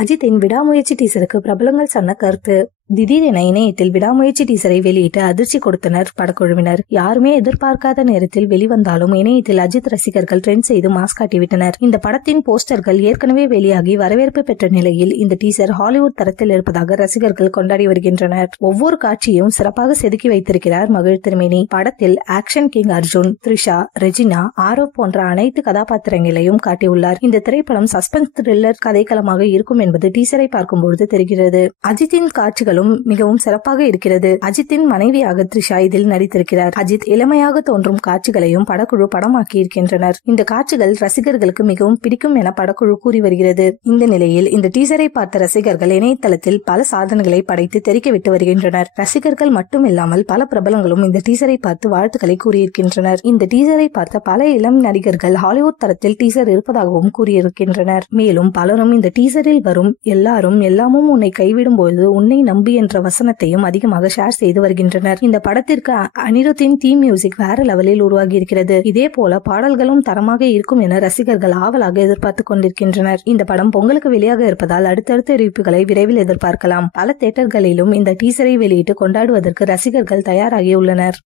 அஜித்தின் விடாமுயற்சி டீசருக்கு பிரபலங்கள் சொன்ன கருத்து. திடீரென இணையத்தில் விடாமுயற்சி டீசரை வெளியிட்டு அதிர்ச்சி கொடுத்தனர் படக்குழுவினர். யாருமே எதிர்பார்க்காத நேரத்தில் வெளிவந்தாலும் இணையத்தில் அஜித் ரசிகர்கள் ட்ரெண்ட் செய்து மாஸ் காட்டிவிட்டனர். இந்த படத்தின் போஸ்டர்கள் ஏற்கனவே வெளியாகி வரவேற்பு பெற்ற நிலையில் இந்த டீசர் ஹாலிவுட் தரத்தில் இருப்பதாக ரசிகர்கள் கொண்டாடி வருகின்றனர். ஒவ்வொரு காட்சியும் சிறப்பாக செதுக்கி வைத்திருக்கிறார் மகிழ் திருமேனி. படத்தில் ஆக்ஷன் கிங் அர்ஜுன், த்ரிஷா, ரெஜினா, ஆரோப் போன்ற அனைத்து கதாபாத்திரங்களையும் காட்டியுள்ளார். இந்த திரைப்படம் சஸ்பென்ஸ் த்ரில்லர் கதைக்களமாக இருக்கும் என்பது டீசரை பார்க்கும்போது தெரிகிறது. அஜித்தின் காட்சிகள் மிகவும் சிறப்பாக இருக்கிறது. அஜித்தின் மனைவியாக த்ரிஷா இதில் நடித்திருக்கிறார். அஜித் இளமையாக தோன்றும் காட்சிகளையும் படக்குழு படமாக்கி இருக்கின்றனர். இந்த காட்சிகள் ரசிகர்களுக்கு மிகவும் பிடிக்கும் என படக்குழு கூறி வருகிறது. இந்த நிலையில் இந்த டீசரை பார்த்த ரசிகர்கள் இணையதளத்தில் பல சாதனைகளை படைத்து தெரிவித்து வருகின்றனர். ரசிகர்கள் மட்டுமில்லாமல் பல பிரபலங்களும் இந்த டீசரை பார்த்து வாழ்த்துக்களை கூறியிருக்கின்றனர். இந்த டீசரை பார்த்த பல இளம் நடிகர்கள் ஹாலிவுட் தரத்தில் டீசர் இருப்பதாகவும் கூறியிருக்கின்றனர். மேலும் பலரும் இந்த டீசரில் வரும் எல்லாரும் எல்லாமும் உன்னை கைவிடும் போது உன்னை நம்பி என்ற வசனத்தையும் அதிகமாக ஷேர் செய்து வருகின்றனர். இந்த படத்திற்கு அனிருத்தின் தீம் மியூசிக் வேற லெவலில் உருவாகி இருக்கிறது. இதே போல பாடல்களும் தரமாக இருக்கும் என ரசிகர்கள் ஆவலாக எதிர்பார்த்துக் கொண்டிருக்கின்றனர். இந்த படம் பொங்கலுக்கு வெளியாக இருப்பதால் அடுத்தடுத்த அறிவிப்புகளை விரைவில் எதிர்பார்க்கலாம். பல தியேட்டர்களிலும் இந்த டீசரை வெளியிட்டு கொண்டாடுவதற்கு ரசிகர்கள் தயாராகியுள்ளனர்.